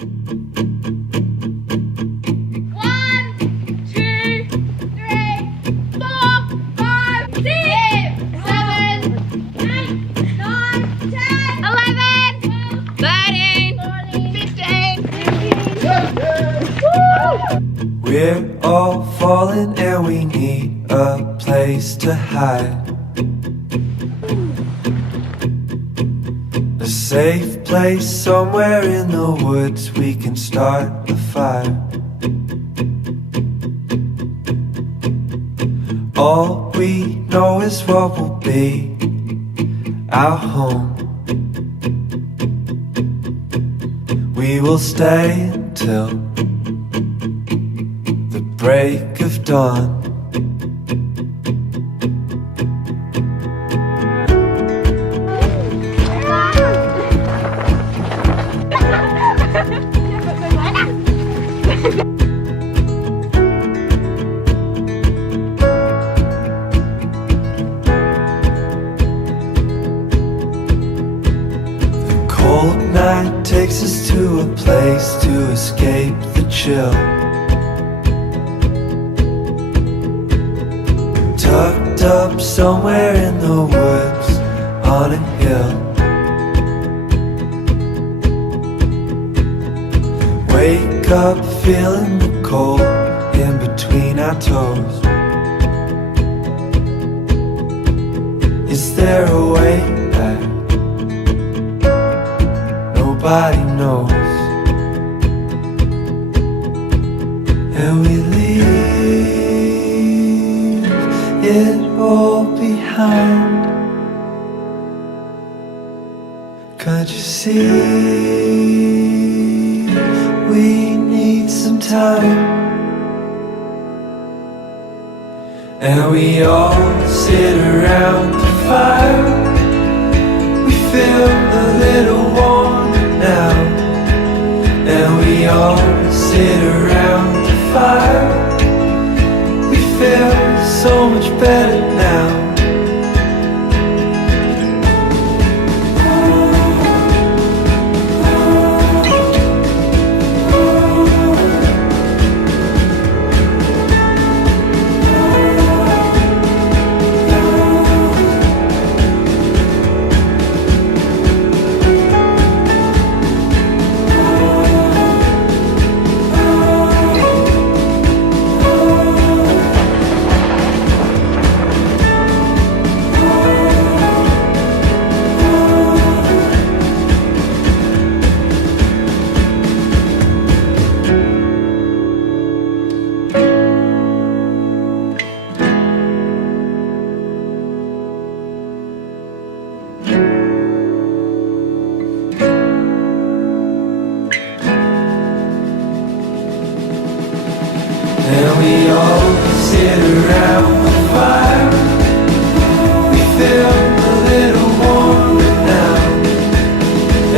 We're all falling and we need a place to hide. A safe place somewhere in the woods we can start a fire. All we know is what will be our home. We will stay until the break of dawn. The cold night takes us to a place to escape the chill. Tucked up somewhere in the woods on a hill. Wake up feeling the cold in between our toes. Is there a way back? Nobody knows. And we leave it all behind. Can't you see? We need some time. And we all sit around the fire. We feel a little warmer now. And we all sit around the fire. We feel so much better now. And we all sit around the fire. We feel a little warmer now.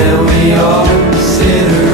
And we all sit around